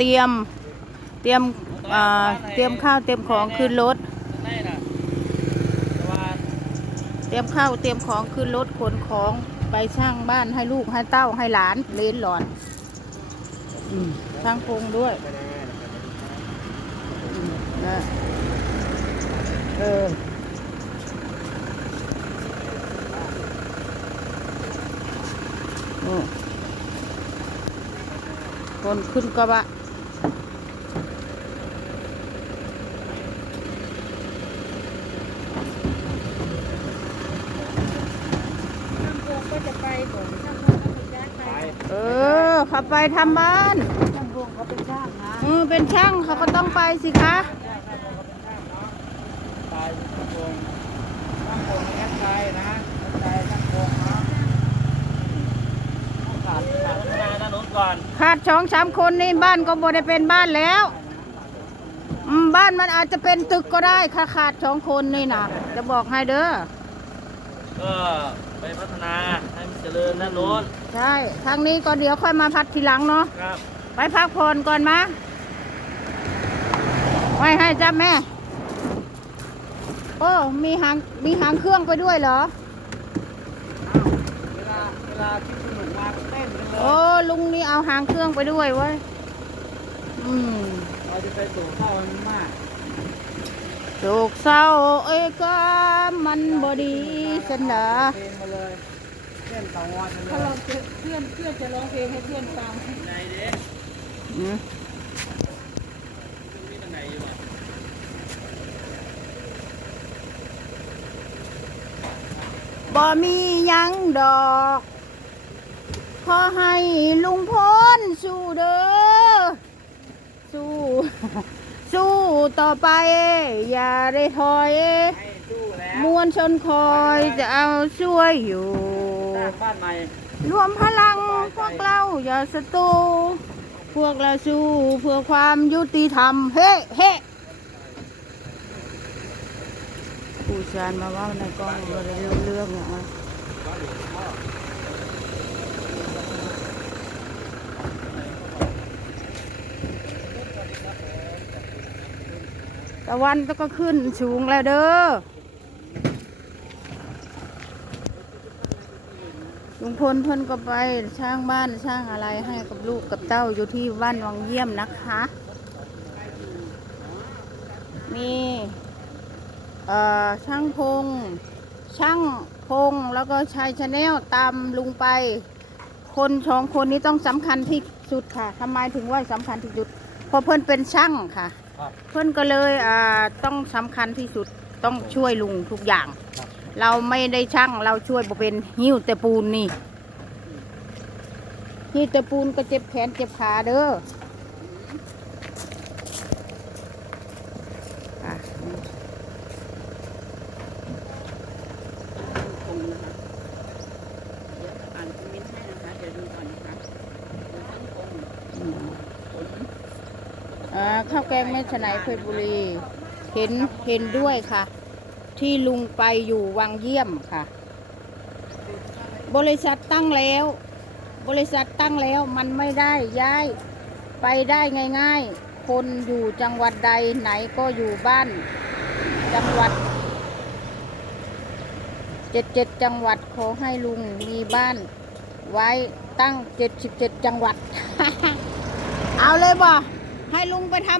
เตรียม เตรียมอ่าเตรียมข้าวเตรียมของขึ้นรถ เตรียมข้าวเตรียมของขึ้นรถขนของไปช่างบ้านให้ลูกให้เต้าให้หลานเลนหลอนอืมช่างพงด้วยอืมนะเออคนขึ้นกระบะ ช่างพวงก็จะไปผมช่างพวงก็ไปจ้างไป เออ เขาไปทำบ้านช่างพวงเขาเป็นช่างนะเออเป็นช่างเขาก็ต้องไปสิคะตายช่างพงช่างพงแอดใจนะแอดใจช่างพงเนาะต้องขาดขาดงานด้านโน้นก่อนขาดสองสามคนนี่บ้านก็บ่ได้เป็นบ้านแล้วอืมบ้านมันอาจจะเป็นตึกก็ได้ค่ะขาดสองคนนี่นะจะบอกให้เด้อก็ไปพัฒนาให้มันเจริญด้านโน้น ใช่ทางนี้ก็เดี๋ยวค่อยมาพัดทีหลังเนาะครับไปพักผ่อนก่อนมาไว้ให้จ้าแม่ โอ้มีหางมีหางเครื่องไปด้วยเหรอ เวลาเวลาคิดสนุกมาเต้นกันเลโอ้ยลุงนี่เอาหางเครื่องไปด้วยเว้ยอืมเราจะไปสู่ข้าวมันมากโศกเศร้าเอ้ยก็มันบดีสันดาเพลงมาเลย เต้นต่างวันกันเลถ้ายเราจะเพื่อนเพื่อนจะร้องเพลงให้เพื่อนฟังไหนเด้อืมมีตรงไหนอยู่อะบ่มีหยังดอกขอให้ลุงพลสู้เด้อสู้ สู้ต่อไป อย่าได้ถอย ให้สู้แล้วมวลชนคอยจะเอาช่วยอยู่ สร้างบ้านใหม่ รวมพลังพวกเราอย่าสตูพวกเราสู้เพื่อความยุติธรรม เฮ้เฮ้ผู้ชานมาว่าในกล้องเราได้รู้เรื่องอย่างไรตะวันก็ขึ้นสูงแล้วเด้อ ลุงพลเพิ่นก็ไปสร้างบ้านสร้างอะไรให้กับลูกกับเต้าอยู่ที่บ้านวังเยี่ยมนะคะ มีเอ่อช่างพง ช่างพงแล้วก็ชายชาแนลตามลุงไป คนสองคนนี้ต้องสำคัญที่สุดค่ะทำไมถึงว่าสำคัญที่สุดเพราะเพิ่นเป็นช่างค่ะครับเพิ่นก็เลยอ่าต้องสำคัญที่สุดต้องช่วยลุงทุกอย่างครับ เราไม่ได้ช่างเราช่วยบ่เป็นหิ้วแต่ปูนนี่หิ้วแต่ปูนก็เจ็บแขนเจ็บขาเด้ออ่าข้าวแกงแม่ชนายเพชรบุรี เห็นเห็นด้วยค่ะ ที่ลุงไปอยู่วังเยี่ยมค่ะ บริษัทตั้งแล้ว บริษัทตั้งแล้วมันไม่ได้ย้ายไปได้ง่าย ๆ คนอยู่จังหวัดใดไหนก็อยู่บ้าน จังหวัดเจ็ดเจ็ดจังหวัดขอให้ลุงมีบ้านไว้ตั้งเจ็ดสิบเจ็ดจังหวัด เอาเลยบ่ให้ลุงไปท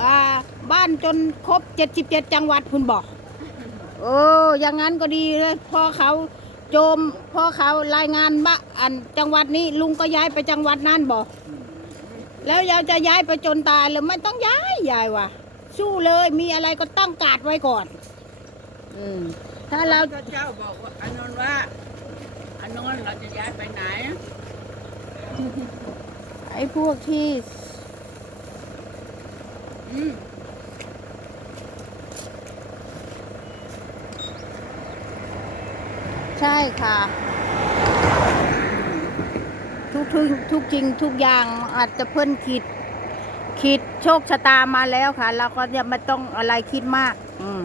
ำบ้านจนครบเจ็ดสิบเจ็ดจังหวัดคุณบอก เอออย่างนั้นก็ดีเลยพอเขาโจมพอเขารายงานบ้าอันจังหวัดนี้ลุงก็ย้ายไปจังหวัดนั่นบอก แล้วยายจะย้ายไปจนตายหรือไม่ต้องย้ายยายว่ะ สู้เลยมีอะไรก็ตั้งการดไว้ก่อน อืมถ้าเราพระเจ้าบอกว่าอานนท์ว่าอานนท์เราจะย้ายไปไหน ไอ้พวกที่ อืม ใช่ ค่ะ ทุกทุกทุกจริงทุกอย่างอาจจะเพิ่นคิด คิดโชคชะตามาแล้วค่ะ เราก็จะไม่ต้องอะไรคิดมาก อืม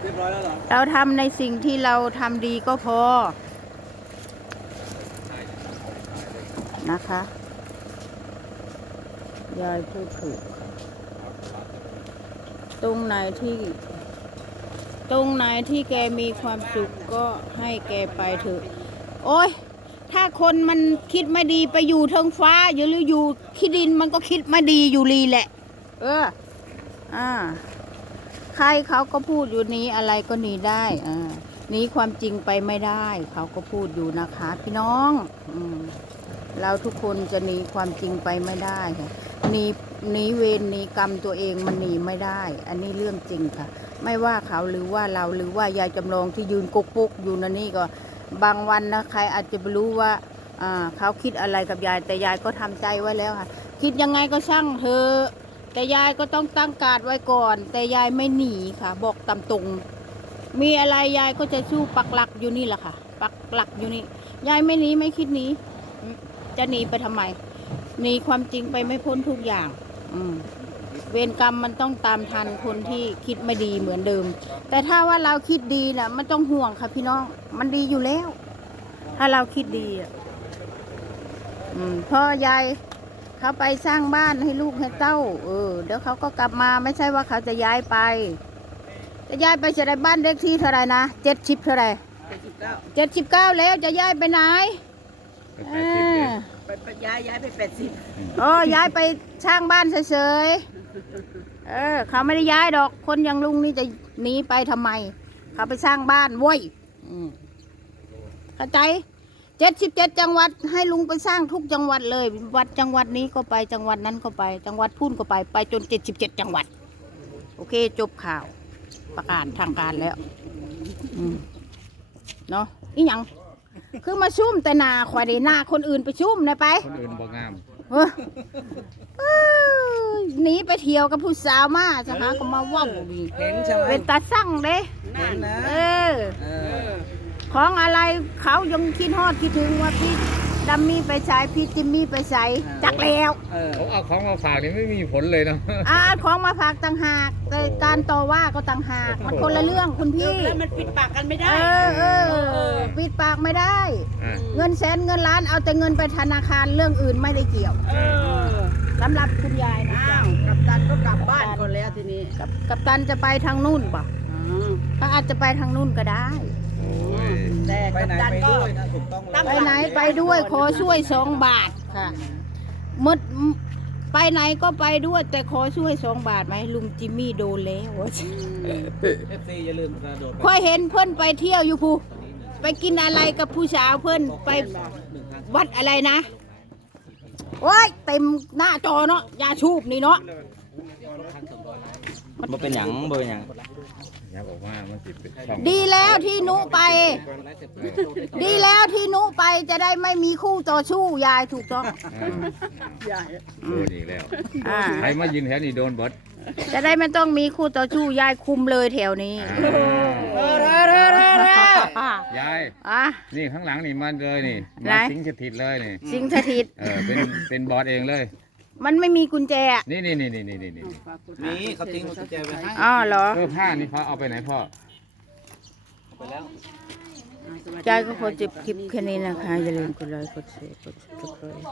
เรียบร้อยแล้วเหรอเราทำในสิ่งที่เราทำดีก็พอ นะคะ ยายพูดถูก ตรงไหนที่ ตรงไหนที่แกมีความสุขก็ให้แกไปเถอะ โอ้ย ถ้าคนมันคิดไม่ดีไปอยู่เทิงฟ้าอยู่หรืออยู่ขี้ดินมันก็คิดไม่ดีอยู่ลีแหละ เออ อ่า ใครเขาก็พูดอยู่นี้อะไรก็หนีได้ อ่าหนีความจริงไปไม่ได้ เขาก็พูดอยู่นะคะ พี่น้องอืมเราทุกคนจะหนีความจริงไปไม่ได้ค่ะหนีหนีเวรหนีกรรมตัวเองมันหนีไม่ได้ อันนี้เรื่องจริงค่ะ ไม่ว่าเขาหรือว่าเราหรือว่ายายจำลองที่ยืนกุกปุกอยู่นั่นนี่ก็บางวันนะใครอาจจะไม่รู้ว่าเขาคิดอะไรกับยายแต่ยายก็ทำใจไว้แล้วค่ะ คิดยังไงก็ช่างเธอแต่ยายก็ต้องตั้งการไว้ก่อน แต่ยายไม่หนีค่ะ บอกตามตรงมีอะไรยายก็จะสู้ปักหลักอยู่นี่แหละค่ะ ปักหลักอยู่นี่ยายไม่หนีไม่คิดหนีจะหนีไปทำไมหนีความจริงไปไม่พ้นทุกอย่าง อืม เวรกรรมมันต้องตามทันคนที่คิดไม่ดีเหมือนเดิม แต่ถ้าว่าเราคิดดีน่ะไม่ต้องห่วงค่ะพี่น้อง มันดีอยู่แล้ว ถ้าเราคิดดีอะอืมพ่อยายเขาไปสร้างบ้านให้ลูกให้เต้า เออเดี๋ยวเขาก็กลับมาไม่ใช่ว่าเขาจะย้ายไป จะย้ายไปจะได้บ้านเลขที่เท่าไหร่นะเจ็ดสิบเท่าไหร่เจ็ดสิบเก้าเจ็ดสิบเก้าแล้วจะย้ายไปไหนไปแปดสิบเลยไปไปย้ายย้ายไปแปดสิบเออย้ายไปสร้างบ้านเฉยๆ เออ เขาไม่ได้ย้ายดอก คนอย่างลุงนี่จะหนีไปทำไม เขาไปสร้างบ้านเว้ยอืมเข้าใจเจ็ดสิบเจ็ดจังหวัดให้ลุงไปสร้างทุกจังหวัดเลย วัดจังหวัดนี้ก็ไปจังหวัดนั้นก็ไป จังหวัดพุ่นก็ไปไปจนเจ็ดสิบเจ็ดจังหวัด โอเค จบข่าวประกาศทางการแล้วอืมเนาะอีหยังคือมาซุ่มแต่หนาควายได้หน้าคนอื่นไปซุ่มนะไป คนอื่นบ่งามเออเอ้ย หนีไปเที่ยวกับผู้สาวมาจะหาก็มาเว่าวอีกเห็นใช่ไหมเป็นตาสั่งเด้เห็นนะเออ เออของอะไรเขายังคิดฮอดคิดถึงว่าพี่ดัมมี่ไปใช้พี่จิมมี่ไปใช้จักแล้วเออเขาเอาของมาฝากนี่ไม่มีผลเลยเนาะอาของมาฝากต่างหากแต่การต่อว่าก็ต่างหากมันคนละเรื่องคุณพี่แล้วมันปิดปากกันไม่เอได้อเออปิดปากไม่ได้อะเงินแสนเงินล้านเอาแต่เงินไปธนาคารเรื่องอื่นไม่ได้เกี่ยว เออ สำหรับคุณยายนะอ้าวกัปตันก็กลับบ้านก่อนแล้วทีนี้กับกับตันจะไปทางนู่นป่ะอืมเขาอาจจะไปทางนู่นก็ได้ โอ้ยแต่ไปกัปไหนตันไปก็ ด้วยนะถูกต้องตั้งไปไหนไปด้วยขอช่วยสองบาทค่ะมดไปไหนก็ไปด้วย แต่ขอช่วยสองบาทไหมลุงจิมมี่โดนแล้วเอฟซีอย่าลืมกระโดดค่อยเห็นเพื่อนไปเที่ยวอยู่ภูไปกินอะไรกับผู้สาวเพื่อนไปวัดอะไรนะ โอ้ยเต็มหน้าจอเนาะยาชูบนี่เนาะบ่เป็นหยังบ่เป็นหยังอย่าบอกว่ามันสิเป็นช่องดีแล้วที่หนุไป ดีแล้วที่หนุไปจะได้ไม่มีคู่ต่อสู้ยายถูกต้องอ่าใหญ่โดนอีกแล้วอ่าใครมายืนแถวนี้โดนเบดจะได้ไม่ต้องมีคู่ต่อสู้ยายคุมเลยแถวนี้ ยาย อะ นี่ข้างหลังนี่มันเลยนี่ไหน มาสิงสถิตเลยนี่ สิงสถิต เออเป็นเป็นบอสเองเลย มันไม่มีกุญแจอะนี่นี่นี่นี่นี่นี่นี่นี่เขาทิ้งกุญแจไว้ให้อ๋อเหรอเออผ้านี่เขาเอาไปไหนพ่อ ไปแล้วยายก็ขอจบคลิปแค่นี้นะคะ อย่าลืมกดไลค์กดแชร์กด subscribe